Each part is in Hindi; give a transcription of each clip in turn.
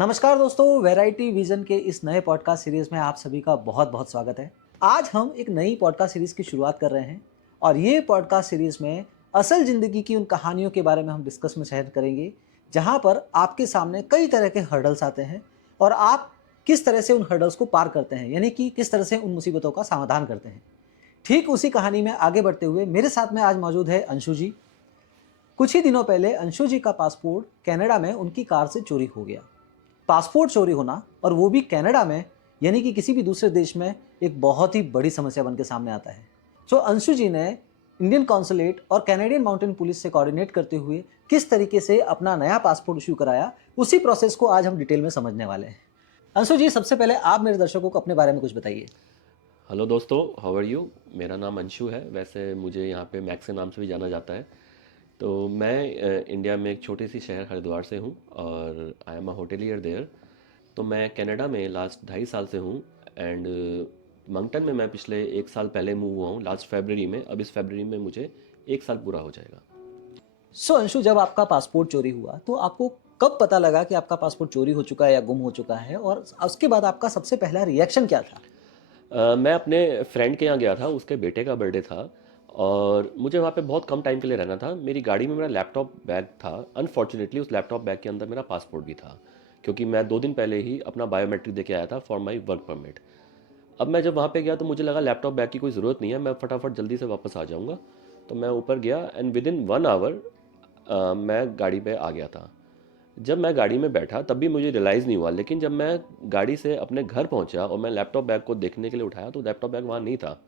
नमस्कार दोस्तों, वैरायटी विजन के इस नए पॉडकास्ट सीरीज में आप सभी का बहुत-बहुत स्वागत है। आज हम एक नई पॉडकास्ट सीरीज की शुरुआत कर रहे हैं और ये पॉडकास्ट सीरीज में असल ज़िंदगी की उन कहानियों के बारे में हम डिस्कस में शेयर करेंगे, जहाँ पर आपके सामने कई तरह के हर्डल्स आते हैं और आप किस तरह से उन हर्डल्स को पार करते हैं, यानी कि किस तरह से उन मुसीबतों का समाधान करते हैं। ठीक उसी कहानी में आगे बढ़ते हुए मेरे साथ में आज मौजूद है अंशु जी। कुछ ही दिनों पहले अंशु जी का पासपोर्ट कनाडा में उनकी कार से चोरी हो गया। पासपोर्ट चोरी होना और वो भी कनाडा में, यानी कि किसी भी दूसरे देश में, एक बहुत ही बड़ी समस्या बन के सामने आता है। सो अंशु जी ने इंडियन कॉन्सुलेट और कैनेडियन माउंटेन पुलिस से कोऑर्डिनेट करते हुए किस तरीके से अपना नया पासपोर्ट इशू कराया, उसी प्रोसेस को आज हम डिटेल में समझने वाले हैं। अंशु जी, सबसे पहले आप मेरे दर्शकों को अपने बारे में कुछ बताइए। हेलो दोस्तों, हाउ आर यू। मेरा नाम अंशु है। वैसे मुझे यहाँ पे मैक्स के नाम से भी जाना जाता है। तो मैं इंडिया में एक छोटी सी शहर हरिद्वार से हूँ और I am a hotelier there. तो मैं कनाडा में लास्ट 2.5 साल से हूँ एंड मंगटन में मैं पिछले 1 साल पहले मूव हुआ हूँ, लास्ट फरवरी में। अब इस फरवरी में मुझे 1 साल पूरा हो जाएगा। सो अंशु, जब आपका पासपोर्ट चोरी हुआ तो आपको कब पता लगा कि आपका पासपोर्ट चोरी हो चुका है या गुम हो चुका है, और उसके बाद आपका सबसे पहला रिएक्शन क्या था? मैं अपने फ्रेंड के यहाँ गया था, उसके बेटे का बर्थडे था और मुझे वहाँ पे बहुत कम टाइम के लिए रहना था। मेरी गाड़ी में मेरा लैपटॉप बैग था। अनफॉर्चुनेटली उस लैपटॉप बैग के अंदर मेरा पासपोर्ट भी था, क्योंकि मैं 2 दिन पहले ही अपना बायोमेट्रिक दे के आया था फॉर माई वर्क परमिट। अब मैं जब वहाँ पे गया तो मुझे लगा लैपटॉप बैग की कोई ज़रूरत नहीं है, मैं फटाफट जल्दी से वापस आ जाऊँगा। तो मैं ऊपर गया एंड विद इन 1 आवर मैं गाड़ी पे आ गया था। जब मैं गाड़ी में बैठा तब भी मुझे रियलाइज़ नहीं हुआ, लेकिन जब मैं गाड़ी से अपने घर पहुंचा और मैं लैपटॉप बैग को देखने के लिए उठाया तो लैपटॉप बैग वहाँ नहीं था।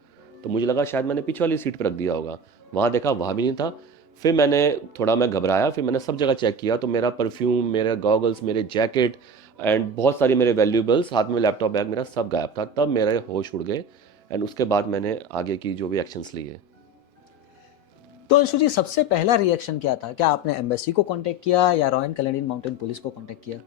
तो मुझे लगा शायद मैंने पीछे वाली सीट पर रख दिया होगा। वहाँ देखा, वहाँ भी नहीं था। फिर मैं घबराया, फिर मैंने सब जगह चेक किया तो मेरा परफ्यूम, मेरे गॉगल्स, मेरे जैकेट एंड बहुत सारी मेरे वैल्यूबल्स, हाथ में लैपटॉप बैग मेरा सब गायब था। तब मेरे होश उड़ गए एंड उसके बाद मैंने आगे की जो भी एक्शंस लिए। तो अंशु जी, सबसे पहला रिएक्शन क्या था? क्या आपने एम्बेसी को कांटेक्ट किया या रॉयल कैनेडियन माउंटेन पुलिस को कांटेक्ट किया?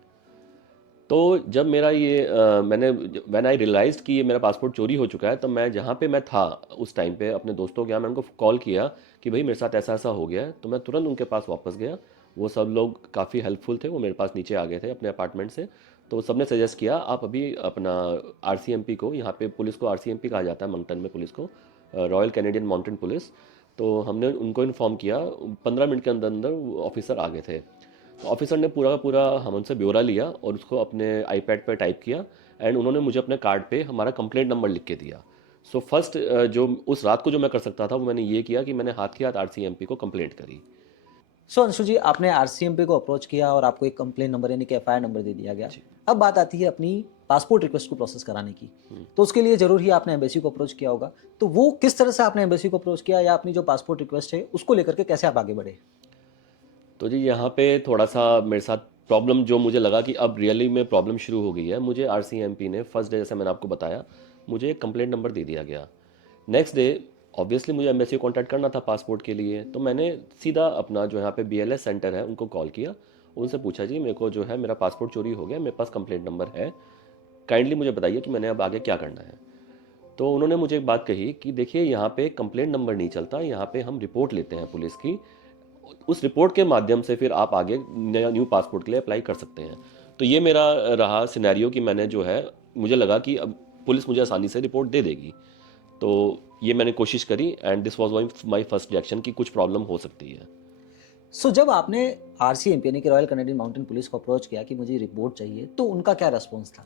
तो जब मेरा ये मैंने व्हेन आई रियलाइज्ड कि ये मेरा पासपोर्ट चोरी हो चुका है, तब मैं जहाँ पे मैं था उस टाइम पे अपने दोस्तों के यहाँ, मैं उनको कॉल किया कि भाई मेरे साथ ऐसा ऐसा हो गया है। तो मैं तुरंत उनके पास वापस गया। वो सब लोग काफ़ी हेल्पफुल थे, वो मेरे पास नीचे आ गए थे अपने अपार्टमेंट से। तो सब ने सजेस्ट किया आप अभी अपना आरसीएमपी को, यहाँ पे पुलिस को आरसीएमपी कहा जाता है मंगटन में, पुलिस को रॉयल कैनेडियन माउंटेन पुलिस। तो हमने उनको इन्फॉर्म किया। 15 मिनट के अंदर अंदर ऑफिसर आ गए थे। तो ऑफिसर ने पूरा का पूरा हम उनसे ब्यौरा लिया और उसको अपने आईपैड पे टाइप किया एंड उन्होंने मुझे अपने कार्ड पे हमारा कंप्लेंट नंबर लिख के दिया। सो फर्स्ट जो उस रात को जो मैं कर सकता था वो मैंने ये किया कि मैंने हाथ के हाथ आरसीएमपी को कंप्लेंट करी। सो अंशु जी, आपने आरसीएमपी को अप्रोच किया और आपको एक कंप्लेन नंबर यानी कि एफआईआर नंबर दे दिया गया। जी। अब बात आती है अपनी पासपोर्ट रिक्वेस्ट को प्रोसेस कराने की। तो उसके लिए जरूर ही आपने एम्बेसी को अप्रोच किया होगा। तो वो किस तरह से आपने एम्बेसी को अप्रोच किया, या अपनी जो पासपोर्ट रिक्वेस्ट है उसको लेकर के कैसे आप आगे बढ़े? तो जी यहाँ पे थोड़ा सा मेरे साथ प्रॉब्लम जो मुझे लगा कि अब रियली में प्रॉब्लम शुरू हो गई है। मुझे आरसीएमपी ने फर्स्ट डे, जैसे मैंने आपको बताया, मुझे एक कंप्लेंट नंबर दे दिया गया। नेक्स्ट डे ऑब्वियसली मुझे एम्बेसी को कॉन्टैक्ट करना था पासपोर्ट के लिए। तो मैंने सीधा अपना जो यहाँ पे बीएलएस सेंटर है उनको कॉल किया। उनसे पूछा जी मेरे को जो है मेरा पासपोर्ट चोरी हो गया, मेरे पास कंप्लेंट नंबर है, काइंडली मुझे बताइए कि मैंने अब आगे क्या करना है। तो उन्होंने मुझे एक बात कही कि देखिए यहाँ पे कंप्लेंट नंबर नहीं चलता, यहाँ पे हम रिपोर्ट लेते हैं पुलिस की। उस रिपोर्ट के माध्यम से फिर आप आगे नया न्यू पासपोर्ट के लिए अप्लाई कर सकते हैं। तो ये मेरा रहा सिनेरियो कि मैंने जो है, मुझे लगा कि अब पुलिस मुझे आसानी से रिपोर्ट दे देगी। तो ये मैंने कोशिश करी and this was my first reaction कि कुछ प्रॉब्लम हो सकती है। सो जब आपने आरसीएमपी यानी कि रॉयल कैनेडियन माउंटेन पुलिस को अप्रोच किया कि मुझे रिपोर्ट चाहिए, तो उनका क्या रेस्पॉन्स था?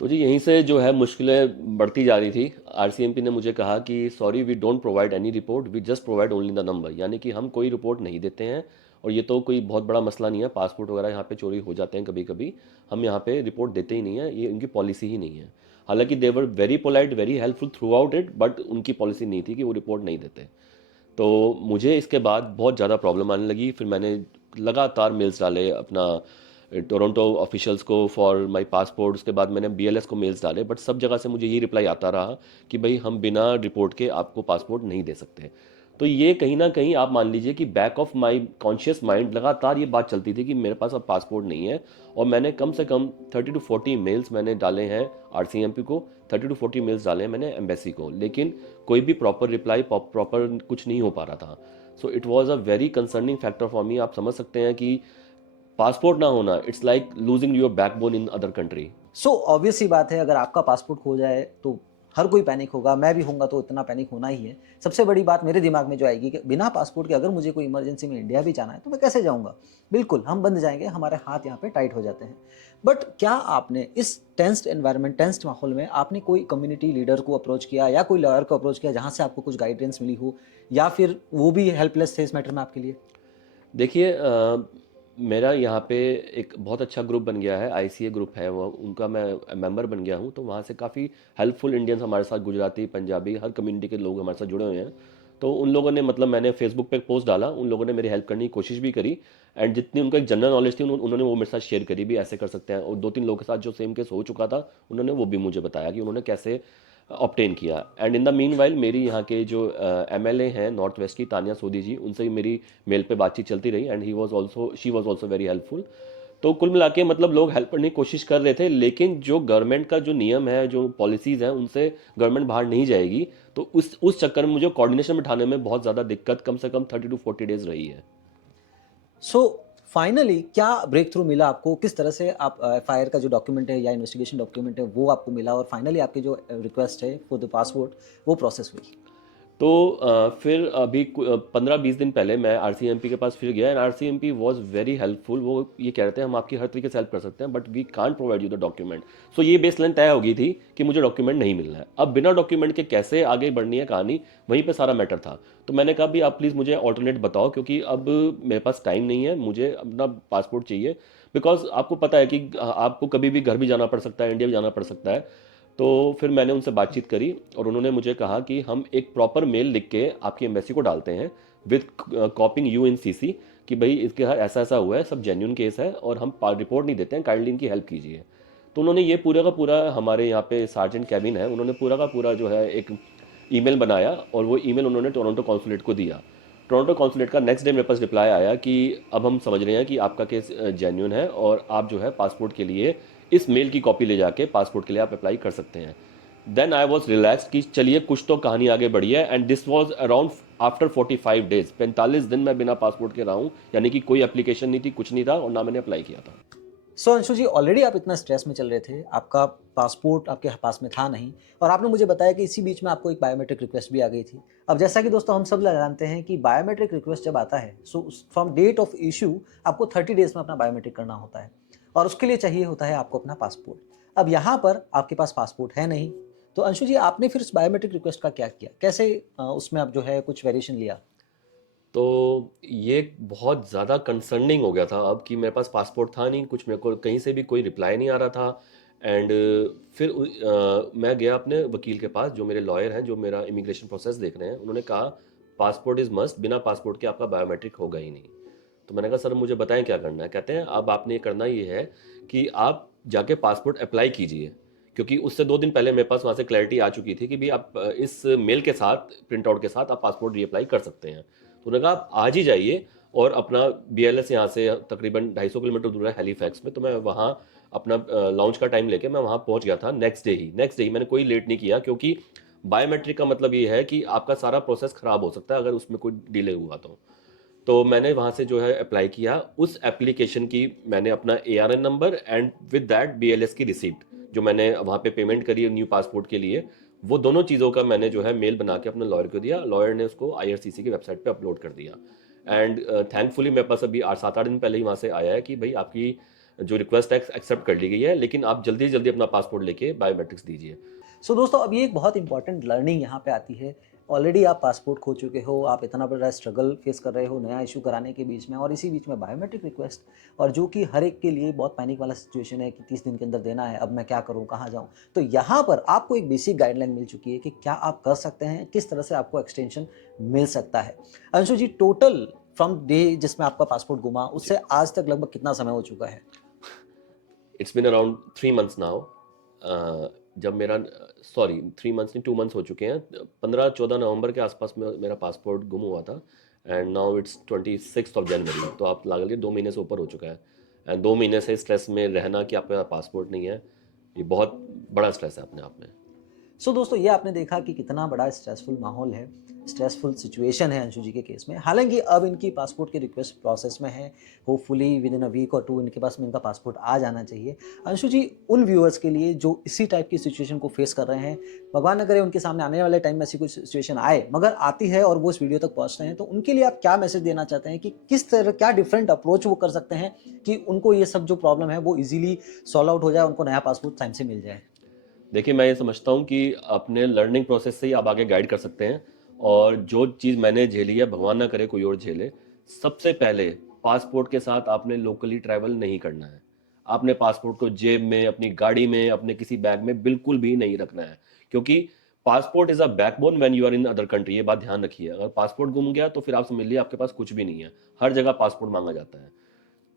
तो जी यहीं से जो है मुश्किलें बढ़ती जा रही थी। आरसीएमपी ने मुझे कहा कि sorry we don't provide any report, we just provide only the number, यानी कि हम कोई रिपोर्ट नहीं देते हैं। और ये तो कोई बहुत बड़ा मसला नहीं है, पासपोर्ट वगैरह यहाँ पे चोरी हो जाते हैं कभी कभी, हम यहाँ पे रिपोर्ट देते ही नहीं है, ये उनकी पॉलिसी ही नहीं है। हालांकि they were very polite, very helpful throughout it, but उनकी पॉलिसी नहीं थी कि वो रिपोर्ट नहीं देते। तो मुझे इसके बाद बहुत ज़्यादा प्रॉब्लम आने लगी। फिर मैंने लगातार मेल्स डाले अपना टोरंटो ऑफिशियल्स को फॉर माय पासपोर्ट। उसके बाद मैंने बीएलएस को मेल्स डाले, बट सब जगह से मुझे ये रिप्लाई आता रहा कि भाई हम बिना रिपोर्ट के आपको पासपोर्ट नहीं दे सकते। तो ये कहीं ना कहीं आप मान लीजिए कि back of my conscious mind लगातार ये बात चलती थी कि मेरे पास अब पासपोर्ट नहीं है। और मैंने कम से कम 30 to 40 मेल्स मैंने डाले हैं आरसीएमपी को, 30 to 40 मेल्स डाले हैं मैंने एम्बेसी को, लेकिन कोई भी प्रॉपर रिप्लाई, प्रॉपर कुछ नहीं हो पा रहा था। So it was a very concerning factor for me. आप समझ सकते हैं कि पासपोर्ट ना होना, it's like losing your backbone in other country. So obvious सी बात है, अगर आपका पासपोर्ट खो जाए तो हर कोई पैनिक होगा, मैं भी होऊंगा तो इतना पैनिक होना ही है। सबसे बड़ी बात मेरे दिमाग में जो आएगी कि बिना पासपोर्ट के अगर मुझे कोई इमरजेंसी में इंडिया भी जाना है तो मैं कैसे जाऊंगा। बिल्कुल हम बंद जाएंगे, हमारे हाथ यहाँ पे टाइट हो जाते हैं। बट क्या आपने इस टेंस्ड एनवायरनमेंट, टेंस्ड माहौल में आपने कोई कम्युनिटी लीडर को अप्रोच किया या कोई लॉयर को अप्रोच किया जहाँ से आपको कुछ गाइडेंस मिली हो, या फिर वो भी हेल्पलेस थे इस मैटर में आपके लिए? देखिए मेरा यहाँ पे एक बहुत अच्छा ग्रुप बन गया है, आईसीए ग्रुप है वो, उनका मैं मेंबर बन गया हूँ। तो वहाँ से काफ़ी हेल्पफुल इंडियंस हमारे साथ, गुजराती, पंजाबी, हर कम्युनिटी के लोग हमारे साथ जुड़े हुए हैं। तो उन लोगों ने, मतलब मैंने फेसबुक पे एक पोस्ट डाला, उन लोगों ने मेरी हेल्प करने की कोशिश भी करी। एंड जितनी उनको एक जनरल नॉलेज थी उन्होंने वो मेरे साथ शेयर करी भी, ऐसे कर सकते हैं। और 2-3 लोगों के साथ जो सेम केस हो चुका था, उन्होंने वो भी मुझे बताया कि उन्होंने कैसे ऑब्टेन किया। And in the mean while मेरी यहाँ के जो एमएलए हैं नॉर्थ वेस्ट की, तानिया सोदी जी, उनसे भी मेरी मेल पे बातचीत चलती रही। And she was also very helpful. तो कुल मिला के मतलब लोग हेल्प करने की कोशिश कर रहे थे, लेकिन जो गवर्नमेंट का जो नियम है, जो पॉलिसीज़ हैं, उनसे गवर्नमेंट बाहर नहीं जाएगी। तो उस चक्कर में मुझे कोऑर्डिनेशन बिठाने में बहुत ज़्यादा दिक्कत कम से कम 30 to 40 डेज रही है। सो फाइनली क्या ब्रेक थ्रू मिला आपको? किस तरह से आप एफआईआर का जो डॉक्यूमेंट है या इन्वेस्टिगेशन डॉक्यूमेंट है वो आपको मिला, और फाइनली आपकी जो रिक्वेस्ट है फॉर द पासपोर्ट वो प्रोसेस हुई? तो फिर अभी 15-20 दिन पहले मैं आरसीएमपी के पास फिर गया, and RCMP was very helpful. वो ये कह रहे थे हम आपकी हर तरीके से हेल्प कर सकते हैं, but we can't provide you the document. So ये बेसलाइन तय हो गई थी कि मुझे डॉक्यूमेंट नहीं मिलना है। अब बिना डॉक्यूमेंट के कैसे आगे बढ़नी है कहानी, वहीं पे सारा मैटर था। तो मैंने कहा भी आप प्लीज़ मुझे ऑल्टरनेट बताओ, क्योंकि अब मेरे पास टाइम नहीं है, मुझे अपना पासपोर्ट चाहिए। बिकॉज आपको पता है कि आपको कभी भी घर भी जाना पड़ सकता है, इंडिया भी जाना पड़ सकता है। तो फिर मैंने उनसे बातचीत करी और उन्होंने मुझे कहा कि हम एक प्रॉपर मेल लिख के आपकी एम्बेसी को डालते हैं विद कॉपिंग यू इन सीसी, कि भाई इसके साथ ऐसा ऐसा हुआ है, सब जेन्यून केस है और हम रिपोर्ट नहीं देते हैं, काइंडली इनकी हेल्प कीजिए। तो उन्होंने ये पूरा का पूरा, हमारे यहाँ पे सार्जेंट कैबिन है, उन्होंने पूरा का पूरा जो है एक ईमेल बनाया और वो ईमेल उन्होंने टोरंटो कॉन्सुलेट को दिया। टोरंटो कॉन्सुलेट का नेक्स्ट डे मेरे पास रिप्लाई आया कि अब हम समझ रहे हैं कि आपका केस जेन्यून है और आप जो है पासपोर्ट के लिए इस मेल की कॉपी ले जाके पासपोर्ट के लिए आप अप्लाई कर सकते हैं। देन आई वॉज रिलैक्स कि चलिए कुछ तो कहानी आगे बढ़ी है। And this was around after 45 days, 45 दिन मैं बिना पासपोर्ट के रहा हूँ, यानी कि कोई एप्लीकेशन नहीं थी, कुछ नहीं था, और ना मैंने अप्लाई किया था। सो अंशु जी, ऑलरेडी आप इतना स्ट्रेस में चल रहे थे, आपका पासपोर्ट आपके पास में था नहीं, और आपने मुझे बताया कि इसी बीच में आपको एक बायोमेट्रिक रिक्वेस्ट भी आ गई थी। अब जैसा कि दोस्तों हम सब जानते हैं कि बायोमेट्रिक रिक्वेस्ट जब आता है, so from date of issue आपको 30 डेज में अपना बायोमेट्रिक करना होता है, और उसके लिए चाहिए होता है आपको अपना पासपोर्ट। अब यहाँ पर आपके पास पासपोर्ट है नहीं, तो अंशु जी आपने फिर उस बायोमेट्रिक रिक्वेस्ट का क्या किया? कैसे उसमें आप जो है कुछ वेरिएशन लिया? तो ये बहुत ज़्यादा कंसर्निंग हो गया था अब कि मेरे पास पासपोर्ट था नहीं, कुछ मेरे को कहीं से भी कोई रिप्लाई नहीं आ रहा था। एंड फिर मैं गया अपने वकील के पास, जो मेरे लॉयर हैं, जो मेरा इमिग्रेशन प्रोसेस देख रहे हैं। उन्होंने कहा पासपोर्ट इज़ मस्ट, बिना पासपोर्ट के आपका बायोमेट्रिक होगा ही नहीं। तो मैंने कहा सर मुझे बताएं क्या करना है। कहते हैं अब आपने ये करना ये है कि आप जाके पासपोर्ट अप्लाई कीजिए, क्योंकि उससे 2 दिन पहले मेरे पास वहाँ से क्लैरिटी आ चुकी थी कि भी आप इस मेल के साथ, प्रिंट आउट के साथ आप पासपोर्ट रीअप्लाई कर सकते हैं। तो उन्होंने कहा आप आज ही जाइए, और अपना बीएलएस यहाँ से तकरीबन 250 किलोमीटर दूर है हैलीफैक्स में। तो मैं वहाँ अपना लॉन्च का टाइम लेके मैं वहाँ पहुँच गया था नेक्स्ट डे ही। मैंने कोई लेट नहीं किया, क्योंकि बायोमेट्रिक का मतलब ये है कि आपका सारा प्रोसेस ख़राब हो सकता है अगर उसमें कोई डिले हुआ तो मैंने वहाँ से जो है अप्लाई किया। उस एप्लीकेशन की मैंने अपना ARN number and with that BLS की रिसीप्ट, जो मैंने वहाँ पे पेमेंट करी है न्यू पासपोर्ट के लिए, वो दोनों चीज़ों का मैंने जो है मेल बना के अपने लॉयर को दिया। लॉयर ने उसको आईआरसीसी की वेबसाइट पे अपलोड कर दिया। एंड थैंकफुली मेरे पास अभी 7-8 दिन पहले ही वहाँ से आया है कि भाई आपकी जो रिक्वेस्ट है एक्सेप्ट कर ली गई है, लेकिन आप जल्दी जल्दी अपना पासपोर्ट लेके बायोमेट्रिक्स दीजिए। सो दोस्तों, अब ये एक बहुत इंपॉर्टेंट लर्निंग यहाँ पे आती है। ऑलरेडी आप पासपोर्ट खो चुके हो, आप इतना बड़ा स्ट्रगल फेस कर रहे हो नया इशू कराने के बीच में, और इसी बीच में बायोमेट्रिक रिक्वेस्ट, और जो कि हर एक के लिए बहुत पैनिक वाला सिचुएशन है कि 30 दिन के अंदर देना है, अब मैं क्या करूँ, कहाँ जाऊँ। तो यहाँ पर आपको एक बेसिक गाइडलाइन मिल चुकी है कि क्या आप कर सकते हैं, किस तरह से आपको एक्सटेंशन मिल सकता है। अंशु जी, टोटल फ्रॉम डे जिसमें आपका पासपोर्ट गुमा, उससे आज तक लगभग कितना समय हो चुका है? It's been around 3 months now. जब मेरा, सॉरी 3 months नहीं, 2 months हो चुके हैं। 15-14 नवंबर के आसपास में मेरा पासपोर्ट गुम हुआ था। एंड नाउ इट्स 26 जनवरी, तो आप लगा लीजिए 2 महीने से ऊपर हो चुका है। एंड 2 महीने से स्ट्रेस में रहना कि आपके पास पासपोर्ट नहीं है, ये बहुत बड़ा स्ट्रेस है अपने आप में। सो दोस्तों, ये आपने देखा कि कितना बड़ा स्ट्रेसफुल माहौल है, स्ट्रेसफुल सिचुएशन है अंशु जी के केस में। हालांकि अब इनकी पासपोर्ट की रिक्वेस्ट प्रोसेस में है, hopefully within a week और टू इनके पास में इनका पासपोर्ट आ जाना चाहिए। अंशु जी, उन व्यूअर्स के लिए जो इसी टाइप की सिचुएशन को फेस कर रहे हैं, भगवान न करे उनके सामने आने वाले टाइम में ऐसी कुछ सिचुएशन आए, मगर आती है और वो इस वीडियो तक पहुंचते हैं, तो उनके लिए आप क्या मैसेज देना चाहते हैं कि किस तरह, क्या डिफरेंट अप्रोच वो कर सकते हैं कि उनको ये सब जो प्रॉब्लम है वो इजीली सॉल्व आउट हो जाए, उनको नया पासपोर्ट टाइम से मिल जाए? देखिए, मैं ये समझता हूँ कि अपने लर्निंग प्रोसेस से ही आप आगे गाइड कर सकते हैं। और जो चीज़ मैंने झेली है, भगवान ना करे कोई और झेले। सबसे पहले पासपोर्ट के साथ आपने लोकली ट्रैवल नहीं करना है। आपने पासपोर्ट को जेब में, अपनी गाड़ी में, अपने किसी बैग में बिल्कुल भी नहीं रखना है, क्योंकि passport is a backbone when you are in other country. ये बात ध्यान रखिए। अगर पासपोर्ट गुम गया तो फिर आप समझ लीजिए आपके पास कुछ भी नहीं है। हर जगह पासपोर्ट मांगा जाता है।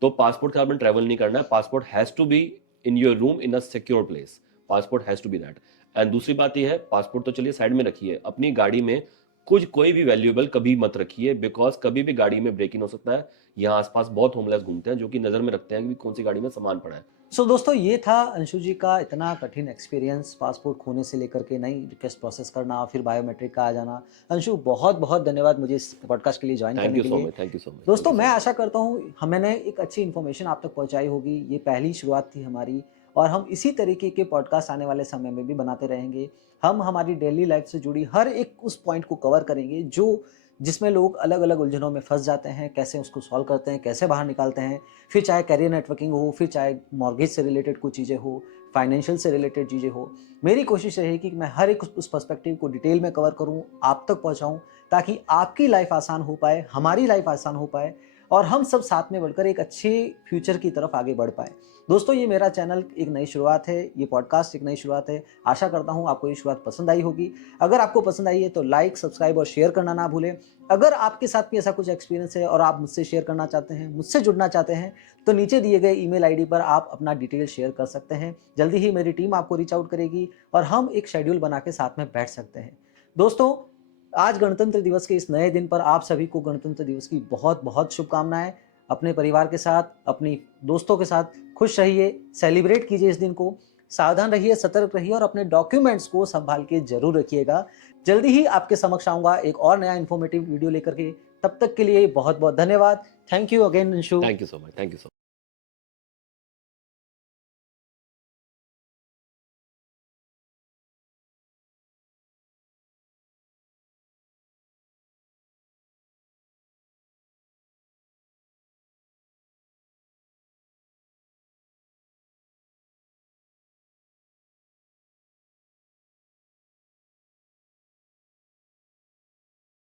तो पासपोर्ट के साथ में ट्रैवल नहीं करना है। Passport has to be in your room in a secure place. Passport has to be that. And दूसरी बात यह है, पासपोर्ट तो चलिए साइड में रखिए, अपनी गाड़ी में कुछ कोई भी वैल्यूएबल कभी मत रखिए, बिकॉज कभी भी गाड़ी में ब्रेक इन हो सकता है। यहाँ आसपास बहुत होमलेस घूमते हैं जो कि नजर में रखते हैं कि कौन सी गाड़ी में सामान पड़ा है। सो दोस्तों, ये था अंशु जी का इतना कठिन एक्सपीरियंस, पासपोर्ट खोने से लेकर के नई रिक्वेस्ट प्रोसेस करना, फिर बायोमेट्रिक का आ जाना। अंशु, बहुत बहुत धन्यवाद मुझे इस पॉडकास्ट के लिए ज्वाइन थैंक करने यू के सो लिए। Much, thank you so much, thank दोस्तों, यू सो मैं मच। आशा करता हूँ मैंने एक अच्छी इन्फॉर्मेशन आप तक पहुँचाई होगी। ये पहली शुरुआत थी हमारी, और हम इसी तरीके के पॉडकास्ट आने वाले समय में भी बनाते रहेंगे। हम हमारी डेली लाइफ से जुड़ी हर एक उस पॉइंट को कवर करेंगे जो जिसमें लोग अलग अलग उलझनों में फंस जाते हैं, कैसे उसको सॉल्व करते हैं, कैसे बाहर निकालते हैं। फिर चाहे करियर नेटवर्किंग हो, फिर चाहे मॉर्गेज से रिलेटेड कुछ चीज़ें हो, फाइनेंशियल से रिलेटेड चीज़ें हो। मेरी कोशिश रहेगी कि मैं हर एक उस पर्सपेक्टिव को डिटेल में कवर करूँ, आप तक पहुँचाऊँ, ताकि आपकी लाइफ आसान हो पाए, हमारी लाइफ आसान हो पाए, और हम सब साथ में बढ़कर एक अच्छे फ्यूचर की तरफ आगे बढ़ पाए। दोस्तों, ये मेरा चैनल एक नई शुरुआत है, ये पॉडकास्ट एक नई शुरुआत है। आशा करता हूँ आपको ये शुरुआत पसंद आई होगी। अगर आपको पसंद आई है तो लाइक, सब्सक्राइब और शेयर करना ना भूलें। अगर आपके साथ भी ऐसा कुछ एक्सपीरियंस है और आप मुझसे शेयर करना चाहते हैं, मुझसे जुड़ना चाहते हैं, तो नीचे दिए गए ईमेल आईडी पर आप अपना डिटेल शेयर कर सकते हैं। जल्दी ही मेरी टीम आपको रीच आउट करेगी और हम एक शेड्यूल बना के साथ में बैठ सकते हैं। दोस्तों, आज गणतंत्र दिवस के इस नए दिन पर आप सभी को गणतंत्र दिवस की बहुत बहुत शुभकामनाएं। अपने परिवार के साथ, अपनी दोस्तों के साथ खुश रहिए, सेलिब्रेट कीजिए इस दिन को। सावधान रहिए, सतर्क रहिए और अपने डॉक्यूमेंट्स को संभाल के जरूर रखिएगा। जल्दी ही आपके समक्ष आऊंगा एक और नया इन्फॉर्मेटिव वीडियो लेकर के। तब तक के लिए बहुत बहुत धन्यवाद। Thank you again Anshu. Thank you so much, thank you so much.